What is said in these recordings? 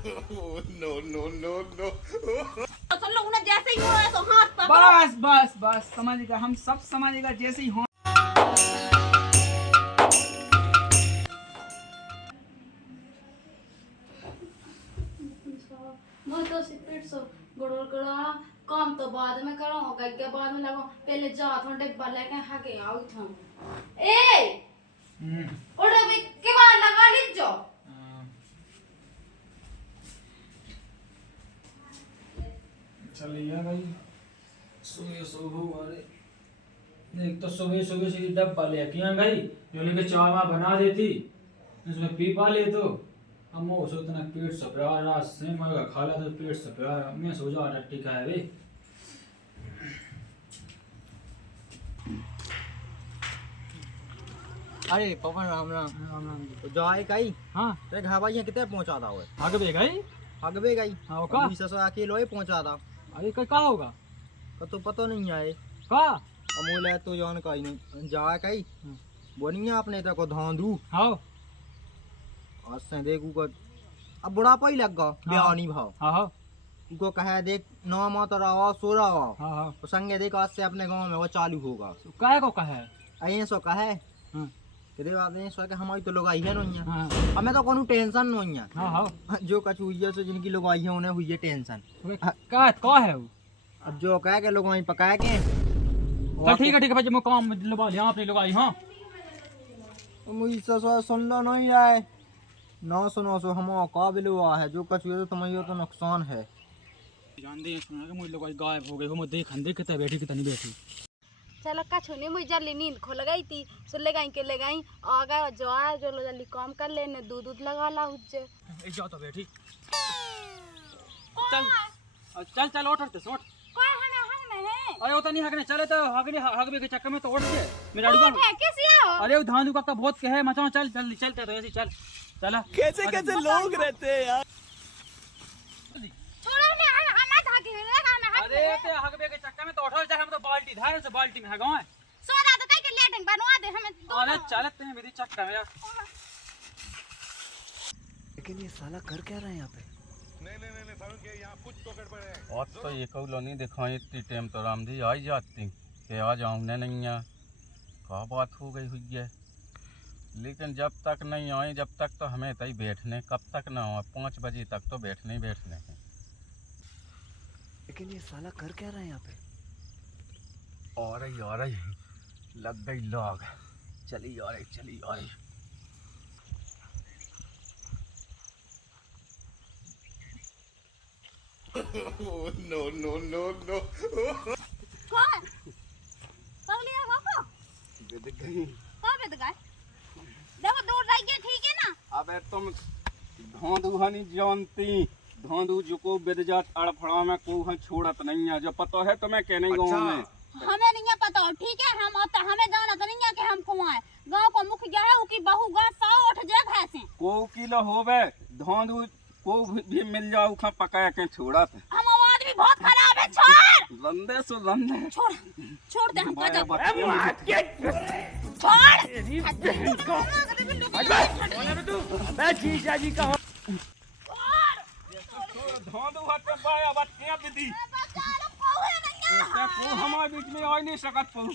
No no no no. तो लोग ने जैसे ही हुआ तो हाथ पकड़ो। बस बस बस समझेगा, हम सब समझेगा जैसे ही हो। मैं तो सिर्फ सो गुड़ गुड़ा काम तो बाद में करो के बाद में लगो पहले जा थोड़े डिब्बा लेके हाके आओ था ए ओड़े भी के बार लगा लीजो चलिए भाई सुबह सुबह अरे एक तो सुबह सुबह से डब्बा लेके आ गई जो लेके चाय माँ बना देती इसमें पी पा ले तो अब मैं उसको इतना पेट सपरा रात से मगर खा ला तो पेट सपरा मैं सो जा रट्टी खाए वे। अरे पवन राम राम राम राम। तो जाए कई हाँ ते घर भाई कितने पहुंचा था वो आगे भी गई। अगबे गई हाँ वो का ससुर अकेलो ही पहुंचा था अरे का होगा तो पता नहीं आए का अमूल है तो जान का ही नहीं जाए कई बोनिया अपने तक को धांधू हाँ आज से देखू का अब बुढ़ापा ही लग गया ब्याह नहीं भाव हाँ हाँ उनको कहे देख 9 माह तो रहा 16 हुआ हाँ हाँ तो संगे देख आज से अपने गांव में वो चालू होगा कहे को कहे अये सो कहे हाँ कि देख आप सो के हमारी तो लोग आई है नहीं है हाँ हमें तो कोनो टेंशन नहीं है हाँ हाँ जो कछ हुई है सो जिनकी लोग आई है उन्हें हुई है टेंशन का है वो। अब जो कह के लोग वहीं पकाए के चल ठीक है भाई मैं काम लगा लिया अपनी लोग आई। हाँ मुझे ससुर सुन लो नहीं आए ना सुनो सो हम काबिल हुआ है जो कछ हुआ तो तुम्हें तो नुकसान है जान दे सुना कि मुझे लोग गायब हो गए हो मैं देख कितना बैठी कितनी बैठी। चलो कछु नहीं मुझे जल्दी नींद खुल गई थी सो ले गई के ले गई आ गए जो आए जो लो जल्दी काम कर लेने दूध दूध लगा ला हुज्जे ए जाओ तो बैठी चल चल चल उठ उठ उठ। कोई हमें है अरे वो तो नहीं हगने चले तो हगने के चक्कर में तो उठ गए मेरा अड़ुआ। कैसे आओ अरे वो धांधू का बहुत कहे मचाओ चल जल्दी चलते तो ऐसे चल चला कैसे कैसे लोग रहते हैं यार। छोड़ो ने हम धागे लगा में अरे ते हगबे के चक्कर में तो उठो जा हम तो बाल्टी धारे से बाल्टी में हगाओ है सोरा तो कई के लेटिंग बनवा दे हमें अरे चलते हैं मेरी चक्कर में यार। लेकिन ये साला कर क्या रहा है यहाँ पे नहीं सारुण के यहाँ कुछ तो गड़बड़ है। और तो ये कौलो नहीं दिखाई इतनी टाइम तो रामधी आ ही जाती कि आ जाऊँ नहीं आ क्या बात हो गई हुई है लेकिन जब तक नहीं आए जब तक तो हमें तय बैठने कब तक ना हो 5 बजे तक तो बैठने ही बैठने हैं। लेकिन ये साला कर क्या रहा है यहाँ पे आ रही लग गई लाग चली आ रही नो नो नो नो। कौन कर लिया बाबा दिख गई। कब बेद गए देखो दूर रह गया ठीक है ना। अबे तुम धोंधू हनी जानती धोंधू जो को बिद जात अड़फड़ा में को हम छोड़त नहीं है जो पता है तुम्हें कहने गाँव में हमें नहीं पता ठीक है हम और हमें जाना तो नहीं है कि हम कुआं है गांव को मुखिया है उसकी बहू गांव 100 उठ जाए भैंसे को किलो होवे धोंधू को भी मिल जाऊ खा पका के छोड़त हम आदमी बहुत खराब है छोड़ लंदे सो लंदे छोड़ दे हम बाया छोड़ मैं जीजा जी का धोंधू हट बाया बात क्या विधि को हमारे बीच में आ नहीं सकत पहुंच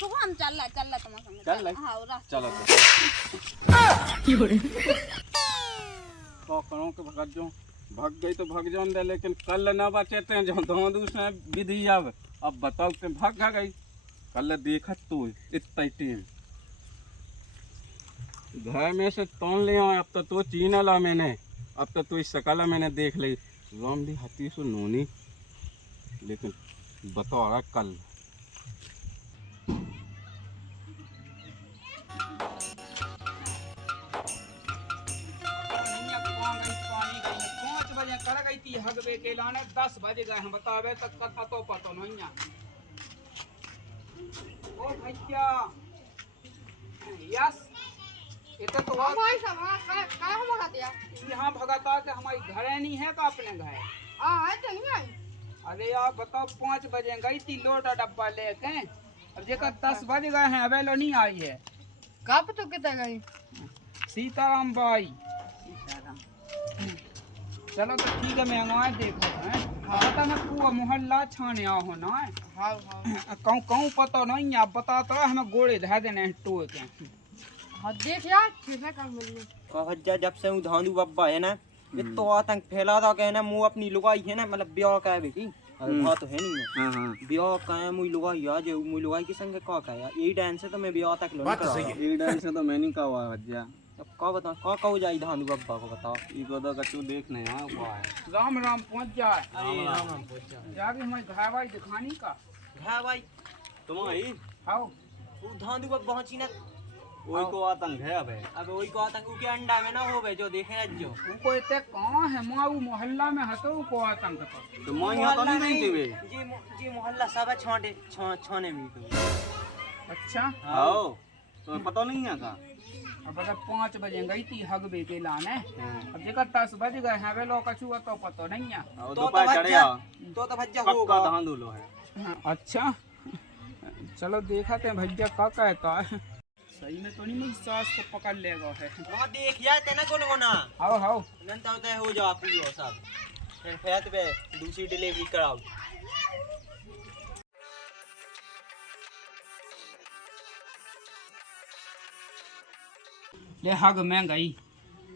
तो हम चल ला तुम संग चल हां चलो तो करो के भग जाओ भाग गई तो भाग जाओ दे लेकिन कल ना बचते हैं जो धोंधू से विधि अब बताओ कि भाग गई कल देखत तो इतना टेम घर में से तोड़ ले अब तो चीन ला मैंने अब तो इस सकला मैंने देख ली राम दी हती सो नोनी लेकिन बताओ रहा कल कर गई थी हगबे के लाने 10 बजे गए हम बतावे तक का पतो नहीं है। ओ भैया यस इतना तो भाई साहब का हम भगा दिया यहाँ भगता के हमारी घरे नहीं है तो अपने घर हां है तो नहीं आई अरे यार बताओ 5 बजे गई थी लोटा डब्बा लेके अब जेकर 10 बजे गए हैं अबे लो नहीं आई है। कब तो कितना गई सीताराम बाई सीताराम चलो तो ठीक है महंगा देखो हैं पता ना पूरा मोहल्ला छाने हो ना हाँ हाँ कहूँ कहूँ पता नहीं आप बता तो हमें गोड़े धै देने हैं टोए के हाँ देख यार ठीक है काम मिलने का भज्जा जब से धांधु बब्बा है ना ये तो आतंक फैला था कहना मुँह अपनी लुगाई है ना मतलब ब्याह का है बेटी बात तो है नहीं हाँ हाँ ब्याह का है मुई लुगाई यार जो मुई लुगाई के संग का है यार यही डांस से तो मैं ब्याह तक लोन करा एक डांस से तो मैं नहीं कहा भज्जा अब का बता का हो जाए धांधु बब्बा को बताओ इको तो कछु देखने यहाँ हुआ है राम राम पहुँच जाए राम यार हमारी धारावाहिक दिखानी का घा भाई तुम आई हाँ वो धांधु बब्बा पहुंची ना वही को आतंक है अब अब वही को आतंक के अंडा में ना हो बे जो देखे आज जो उनको इतने कहाँ है माँ वो मोहल्ला में हतो को आतंक तो मैं यहाँ तो नहीं गई थी वे जी मोहल्ला सब है छांटे छाने में तो अच्छा आओ तुम्हें पता नहीं है का अब बता 5 बजे गई थी हगबे के लाने अब देखा 10 बज गए हैं वे लोग कछुआ तो पता नहीं है दोपहर चढ़े आओ तो भज्जा पक्का होगा धांधु लो है अच्छा चलो देखा थे भैया क्या कहता है सही में तो नहीं मेरी सास को पकड़ लेगा है वहाँ देख यार तेना कौन होना आओ आओ नंता होता है हो जाओ आप ही हो सब फिर फैत पे दूसरी डिलीवरी कराओ ले हग मैं गई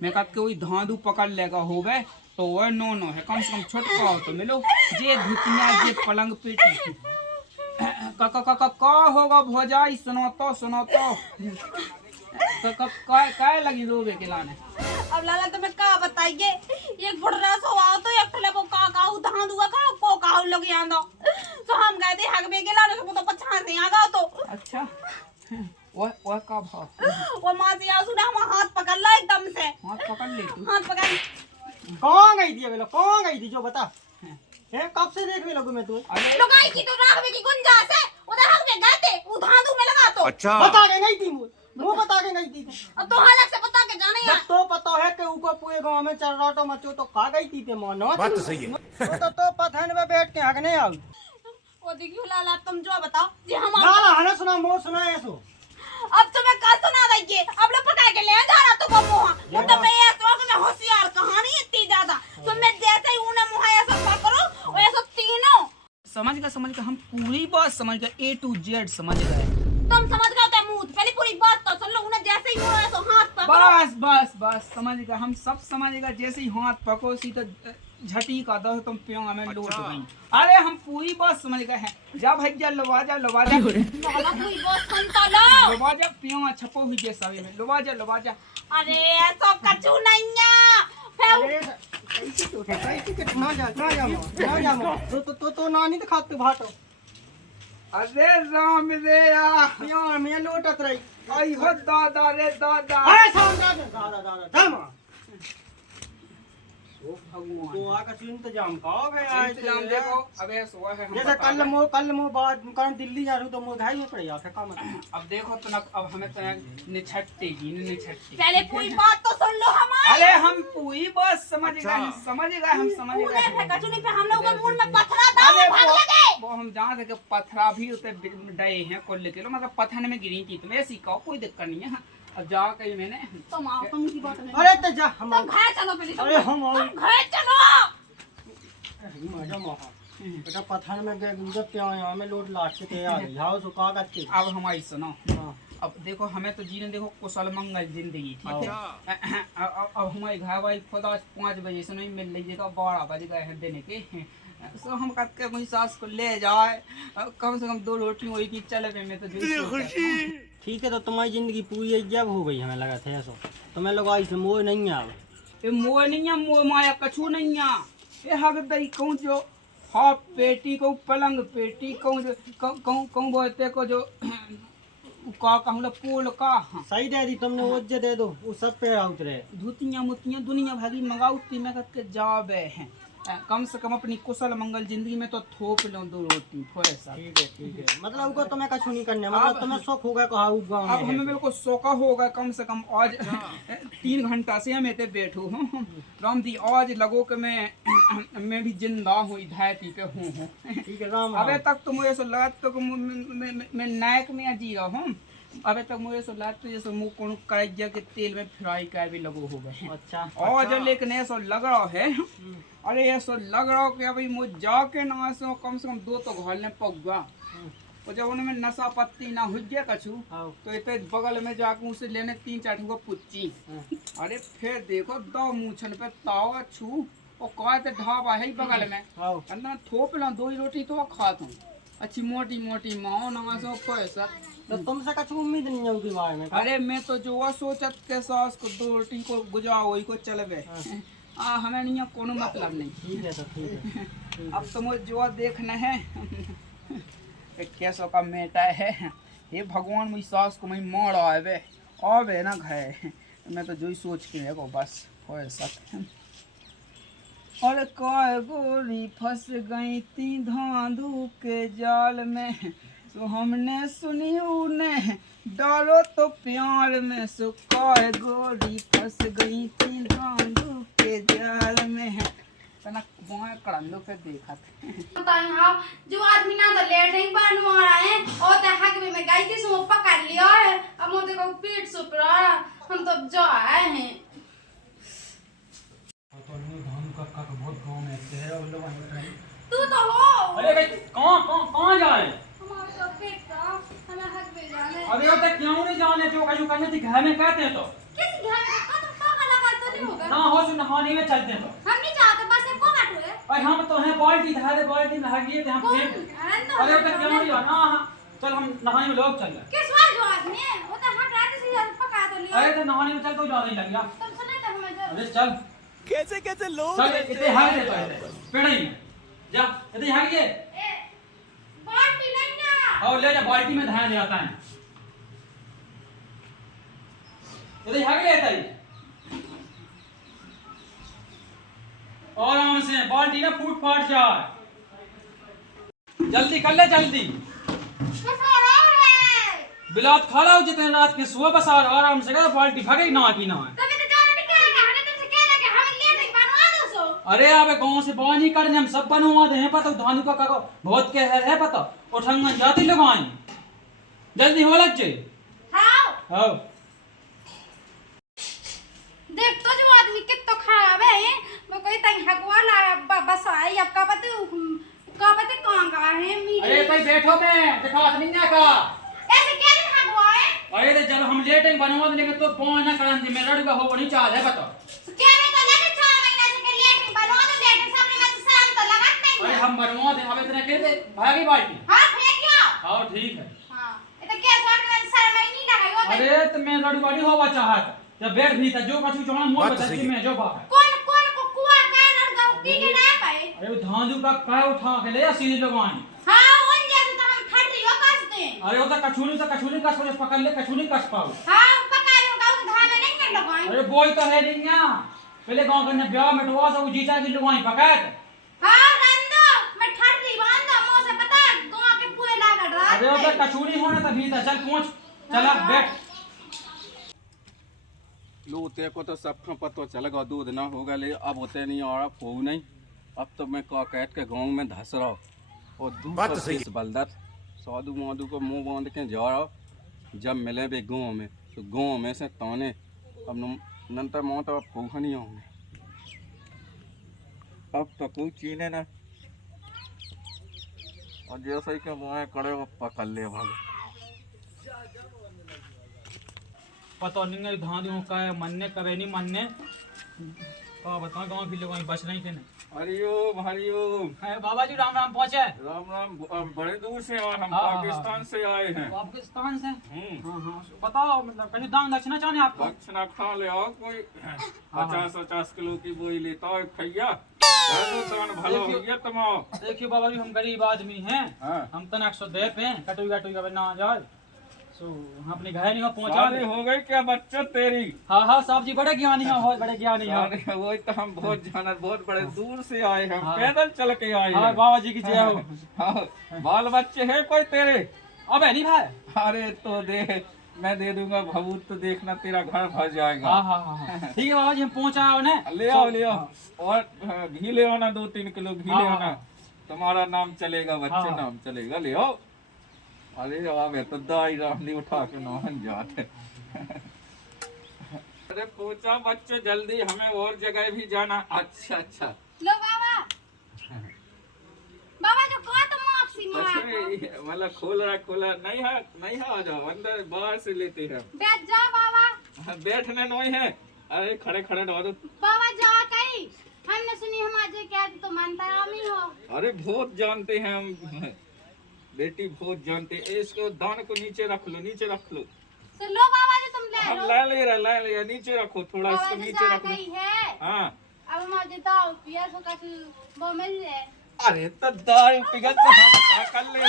मैं कहते कोई धांधु पकड़ लेगा होवे तो वह नो है कम से कम छोटका हो तो मिलो जे धुतिया जे पलंग पेटी का होगा भोजाई सुनो तो काय लगी रोवे के लाने अब लाला तुम्हें का बताइए एक बुढ़ा सो आओ तो एक ले वो का धांधु का को का लोग यहाँ दो तो हम गए थे हगबे के लाने को तो 50 से आ गया तो अच्छा वो का भाव वो माँ से आसू ना हम हाथ पकड़ ला एकदम से हाथ पकड़ ले तू हाथ पकड़ कहाँ गई थी बेलो कहाँ गई थी जो बता है कब से देख लोगों में तू अरे लुगाई की तो राघवे की गुंजाइश है उधर हगबे गए थे वो धांधु में लगा तो अच्छा बता के गई थी वो बता के गई थी अब तो हालत से पता के जाने जब तो पता है कि ऊपर पूरे गांव में चल रहा तो मचो तो खा गई थी ते मानो बात तो सही है तो पथन में बैठ के हगने आओ वो देखियो लाला तुम जो बताओ जी हम ना ना हने सुना मो सुना ऐसो अब तुम्हें का सुना दीजिए अब लोग पका के ले जा रहा तो वो मुहा वो तो मैं ऐसा वक्त में होशियार कहानी इतनी ज्यादा तो मैं जैसे ही उन्हें मुहा ऐसा करो वैसे तीनों समझ गए हम पूरी बात समझ गए A to Z समझ गए तुम समझ गए तो मुंह पहले पूरी बात तो सुन लो उन्हें जैसे ही मुहा ऐसा हाथ पकड़ो बस समझ गए हम सब समझ गए जैसे ही हाथ पकोसी तो झटी का दो तुम प्यों में लौट गई अरे हम पूरी बात समझ गए हैं जा भैया लवाजा लाला कोई बात सुनता लो लवाजा प्यों छपो हुई जे सवे में लवाजा अरे ऐसा कछु नहीं है फिर ना जा तो नानी तो खाते भाटो अरे राम रे यार मैं लोटत रही आई हो दादा रे दादा अरे दादा धमा ओ भगवान तो आका इंतजाम का बे इंतजाम देखो अब ऐसा हुआ है हम जैसे कल मो बाद कारण दिल्ली जा रही तो मो घाई में पड़ जा का मतलब अब देखो तो अब हमें तो निछट्टेगी पहले पूरी बात तो सुन लो हमारी अरे हम पूरी बात समझ गए हम समझ पूरे गए पे कछु नहीं पे हम लोग के मुंह में पत्थरा दाव भाग लगे वो हम जहाँ थे कि पत्थरा भी उसे डे हैं कुल किलो मतलब पत्थर में गिरी थी तुम्हें सीखा कोई दिक्कत नहीं है अब जा कहीं मैंने तुम आओ तुम की बात नहीं अरे तो जा हम तुम घर चलो पहले अरे हम आओ तुम घर चलो मजा महा बेटा पत्थर में जब क्या यहाँ में लोट लाट के तैयार है जाओ तो का करते अब हमारी सुनो अब देखो हमें तो जीने देखो कुशल मंगल जिंदगी ठीक है अब हमारी घर वाली खुदा 5 बजे से नहीं मिल रही है 12 बज गए हैं देने के सो हम कहते हैं सास को ले जाए कम से कम 2 रोटी हुई की चले पे मैं तो ठीक है तो तुम्हारी जिंदगी पूरी जब हो गई हमें लगा था ऐसा तो मैं लोग आई से मोह नहीं है ये मोह नहीं है मोह माया कछु नहीं है ये हक दई कहूँ जो हाफ पेटी को पलंग पेटी कहूँ बोलते को जो का कहूँ पोल का सही दे दी तुमने वो दे दो वो सब पे उतरे धुतियाँ मुतियाँ दुनिया भरी मंगाऊती मैं कहते जावे हैं कम से कम अपनी कुशल मंगल जिंदगी में तो थोप लो 2 रोटी थोड़े सा ठीक है मतलब उनको तुम्हें कछु नहीं करने मतलब तुम्हें शौक होगा कहा गाँव अब हमें बिल्कुल शौका होगा कम से कम आज 3 घंटा से हम इतने बैठू हूँ राम जी आज लगो कि मैं भी जिंदा हुई धरती पे हूँ ठीक है राम अबे तक तो मुझे ऐसा लगा तो मैं नायक में जी रहा हूँ अबे तक मुझे सो लागते जैसे मुंह को कड़ाइया के तेल में फ्राई कर भी लगो हो गए। अच्छा और जो लेकिन ऐसा लग रहा है, अरे ऐसा लग रहा हो कि अभी मुझे जाके ना ऐसा कम से कम 2 तो घोलने पौगा। और जब उनमें नशा पत्ती ना हुई गया कछु तो इतने बगल में जाके उसे लेने 3-4 को पुच्ची। अरे फिर देखो 2 मूछन पे तावा छू और कहते ढाबा है ही बगल में, अंदर थोप ला 2 ही रोटी तो खाता हूँ, अच्छी मोटी मोटी माओ ना सो पैसा। तो तुमसे कुछ उम्मीद नहीं है उसके बारे में? अरे मैं तो जो सोचत के सास को 2 रोटी को गुजाओ वही को चलबे। हमें नहीं कोनो मतलब नहीं। ठीक है तो ठीक है। अब तो मुझे जो देखना है कैसो का मेटा है। हे भगवान मुझी सास को मैं मार आवे आवे ना घरे। मैं तो जो ही सोच के है को बस हो सकता। और काय गोरी फंस गई थी धांधू के जाल में, सो हमने सुनी उने डालो तो प्यार में, सो काय गोरी फंस गई थी धांधू के जाल में। तना मोए कड़ंदो पे देखा थे। बताइए हाँ, जो आदमी ना तो लेट नहीं बनवा रहा है और ते हक में मैं गई थी सो पकड़ लिया है। अब मुझे को पीठ सुप रहा, हम तो जा आए हैं। तो नहीं धान का बहुत गांव में तेरा वो लोग तू तो हो। अरे भाई कहां जाए? हमारे तो पेट का हमें हक में जाने। अरे वो तक क्यों नहीं जाने? जो कछु करने थी घर में कहते हैं तो किस घर में का तो पागल लगा तो नहीं होगा। ना हो सो नहाने में चलते हैं तो हम नहीं जाते बस ये को काटो है। और हम तो हैं बाल्टी धारे बाल्टी में लगी थे हम कौन? फिर आनंद अरे वो तक क्यों नहीं जाना? चल हम नहाने में लोग चल गए। किस वाला जो आदमी है वो तो हट रात से पका तो लिया। अरे तो नहाने में चल तो ज्यादा ही लग गया। तुम सुने तो हमें जब अरे चल कैसे लोग चल इतने हार दे तो पेड़ ही में जा इतने हार ये ए बाल्टी नहीं ना। और ले जा बाल्टी में धान ले आता है इतने हार लेता है और आराम से बाल्टी ना फूट फाट जाए। जल्दी कर ले जल्दी। बिलात खा लो जितने रात के सुबह बस आराम से कर बाल्टी भगे ना की ना है। अरे अबे गांव से बाहर नहीं करने हम सब बनवा दे हैं पता धानु का बहुत क्या है पता उठंगन जाती लगाई जल्दी हो लग जाए। हां देख तो जो आदमी कितना खराब है वो कोई तई हगवा ला बस आई अब का पता कहां गए हैं मीठी। अरे भाई बैठो मैं दिखा नहीं ना का ऐसे क्या दिन हगवा है। अरे तो जब हम लेटेंगे बनवा देंगे तो फोन ना करन दे मैं लड़का हो नहीं चाह है बता क्या मैं तो लगे 6 महीना से के लेट नहीं बनवा दो लेट सामने में शर्म तो लगत नहीं। अरे हम बनवा दे अब इतना कर दे भागी बाल्टी। हां फेंक क्या। हां ठीक है। हां ये तो क्या शर्म में शर्म ही नहीं लगाई हो। अरे तो मैं लड़वाड़ी होवा चाहत जब बैठ भी था जो कछु चोना मोर बता कि मैं जो बात कौन कौन को कुआ का लड़का की के ना पाए। अरे वो धांधू का काय उठा के ले सीधे लगवाई। हां उन जैसे तो हम खड़ी हो कसते। अरे वो तो कछुनी कस पर पकड़ ले कछुनी कस पाओ। हां पका लो का धान में नहीं कर लगाई। अरे बोई तो है नहीं ना पहले गांव के ब्याह में टवा सब जीजा की लगवाई पकाए। हां रंदो मैं ठंडी बांधो मुंह से पता गांव के पूरे लागल रहा। अरे वो तो कछुनी होना था भीतर चल पहुंच चला बैठ। लो ते को तो सब का पता चलेगा दूध ना होगा ले अब होते नहीं और अब हो नहीं। अब तो मैं का कैट के गांव में धस रहा और दूध इस बलदत साधु माधु को मुंह बांध के जा रहा जब मिले भी गांव में तो गांव में से ताने अब नंतर मौत अब भूखा नहीं होंगे। अब तो कोई चीने ना और जैसे ही के मुँह कड़े वो पकड़ ले भागे। पता नहीं धांधू का मनने करे नहीं मनने का बताओ गांव के लोग बच नहीं थे। हरिओम बाबा जी राम राम पहुंचे। राम राम बड़े दूर से और हम हाँ, पाकिस्तान से आए हैं। पाकिस्तान से हाँ बताओ मतलब कहीं दान दक्षिणा चाहने आपको? दक्षिणा खा ले आओ कोई 50-50 किलो की बोई लेता है भैया भलो हो गया तुम। देखिए बाबा जी हम गरीब आदमी हैं। हम तनक सो दे पे कटुई का ना जाए सो हम अपने घर नहीं पहुंचा हो गई क्या बच्चा तेरी? हाँ साहब जी बड़े ज्ञानी हैं बहुत बड़े ज्ञानी हैं। वही तो हम बहुत जाना बहुत बड़े दूर से आए हैं पैदल चल के आए हैं। बाबा जी की जय हो। बाल बच्चे हैं कोई तेरे? अबे नहीं भाई। अरे तो दे मैं दे दूंगा भभूत तो देखना तेरा घर भर जाएगा। हाँ ठीक है बाबा जी हम पहुंचा ले आओ और घी ले आना 2-3 किलो घी ले आना तुम्हारा नाम चलेगा बच्चे नाम चलेगा ले आओ। अरे आवे तो दाई रामली उठा के नौहन जाते। अरे पूछा बच्चे जल्दी, हमें और जगह भी जाना। अच्छा अच्छा लो बाबा, बाबा जो कहा तो माफी सच में मतलब खोल रहा नहीं है आ जाओ अंदर, बाहर से लेते हैं। बैठ जा बाबा। बैठना नहीं है, अरे खड़े रहो तो। बाबा जा कहीं, हमने सुनी हम आज क्या तो मानता रामी हो। अरे बहुत जानते हैं हम बेटी, बहुत जानते हैं। इसको दान को नीचे रख लो। तो लो बाबा जी तुम ले हम लो। ले रहे नीचे रखो, थोड़ा बाबा इसको जी नीचे जा रख लो। कहीं है। हाँ अब मुझे दाव पिया तो काफी वो मिल जाए। अरे तो दाल पिघल तो हम क्या कर ले रहे।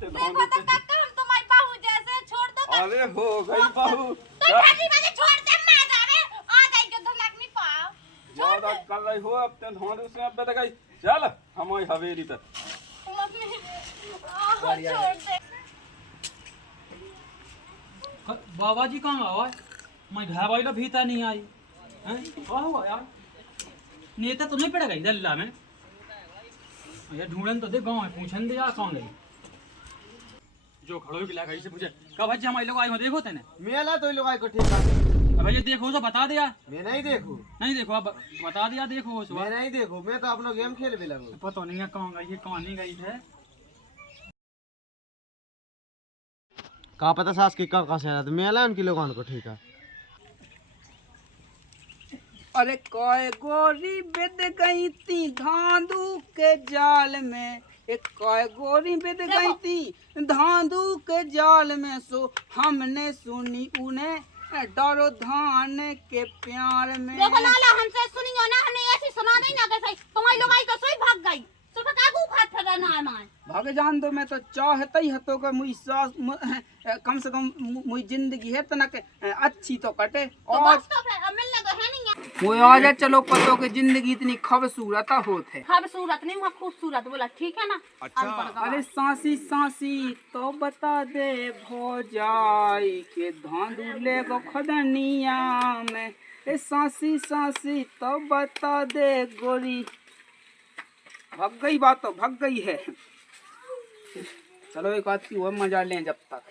देखो तो काका हम तुम्हारी बहू जैसे छोड़ दो बस। अरे हो गई बहू, तो घड़ी बजे छोड़ दे, मैं जावे आ जाएगी तो लग नहीं पाओ। ज्यादा कर रही हो अब ते धोंड से अब बता गई। चल हमारी हवेली तक। मम्मी छोड़ दे। बाबा जी कहाँ आवा? मैं घर वाली तो भीतर नहीं आई हैं? क्या हुआ यार? नेता तो नहीं पड़ गई दल्ला में? ये ढूंढन तो दे गाँव में, पूछन दे यार कौन गई जो खड़ो की गई से पूछे कब भाई हमारे लोग आए हो, देखो तेने मेला तो लोग को ठीक है। अब ये देखो तो बता दे यार। मैं नहीं देखू, नहीं देखो अब बता दिया, देखो उस मैं नहीं देखू, मैं तो अपना गेम खेल भी लगू। पता नहीं है कहाँ गई है कहाँ नहीं गई है। का पता सास की कब से तो मेला उनकी लोगों को ठीक है। अरे कोई गोरी बिद गई थी धांधू के जाल में, एक कोई गोरी बिद गई थी धांधू के जाल में, सो हमने सुनी उन्हें डरो धान के प्यार में। देखो लाला हमसे सुनियो ना, हमने ऐसी सुना नहीं ना कैसे तुम्हारी लोग आई तो सोई भाग गई। सिर्फ कागू खात फिर ना ना भाग जान दो, मैं तो चाहता ही हतो कि मुई सास कम से कम मुई जिंदगी है तनक अच्छी तो कटे। तो और बस तो फिर अब मिलने तो है नहीं है। वो आजा चलो पतो कि जिंदगी इतनी खूबसूरत होत है। खूबसूरत नहीं हुआ, खूबसूरत बोला ठीक है ना। अरे सांसी तो बता दे भौजाई के धांधुले को खदनिया में। ए सांसी तो बता दे गोरी। भग गई बात तो भग गई है। चलो एक आध की और मजा लें जब तक।